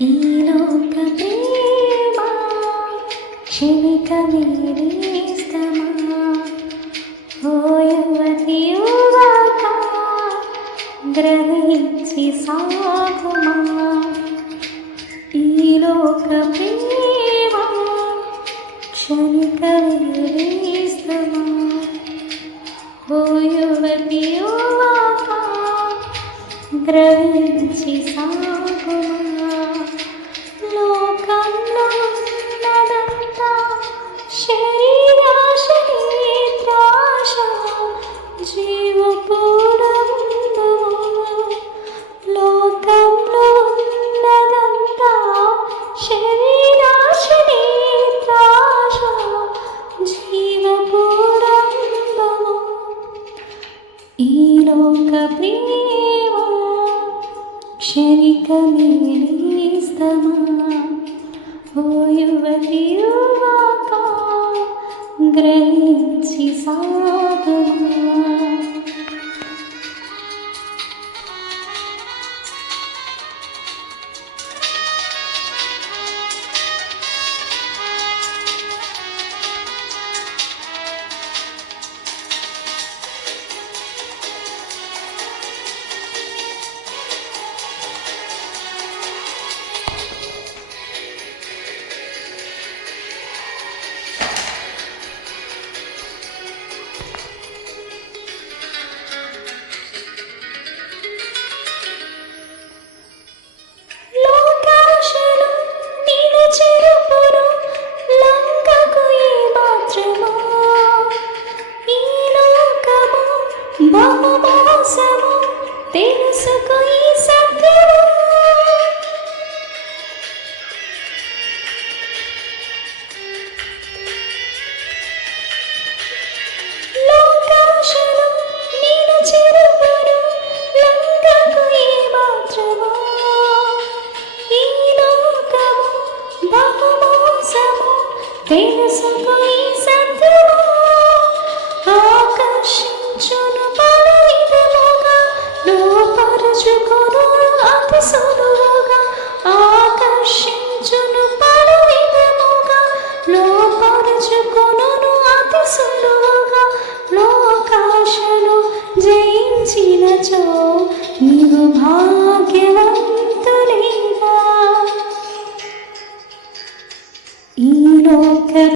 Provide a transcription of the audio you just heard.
ఈలోక ప్రేమ క్షణిక మీరేస్తమా ఓ యువతి యువక గ్రహించి సాగుమా. ఈలోక ప్రేమ క్షణిక మీరేస్తమా ఓ యువతి యువక గ్రహించి సాగుమా. प्रेमा क्षणिकमिलिस्तमा ओ युवति युवाका ग्रहीचि साध మోసము తెలుసుకు ఈ సత్యం తెలుసుకు ఈ సత్యము. ఆకర్షించు 只可能。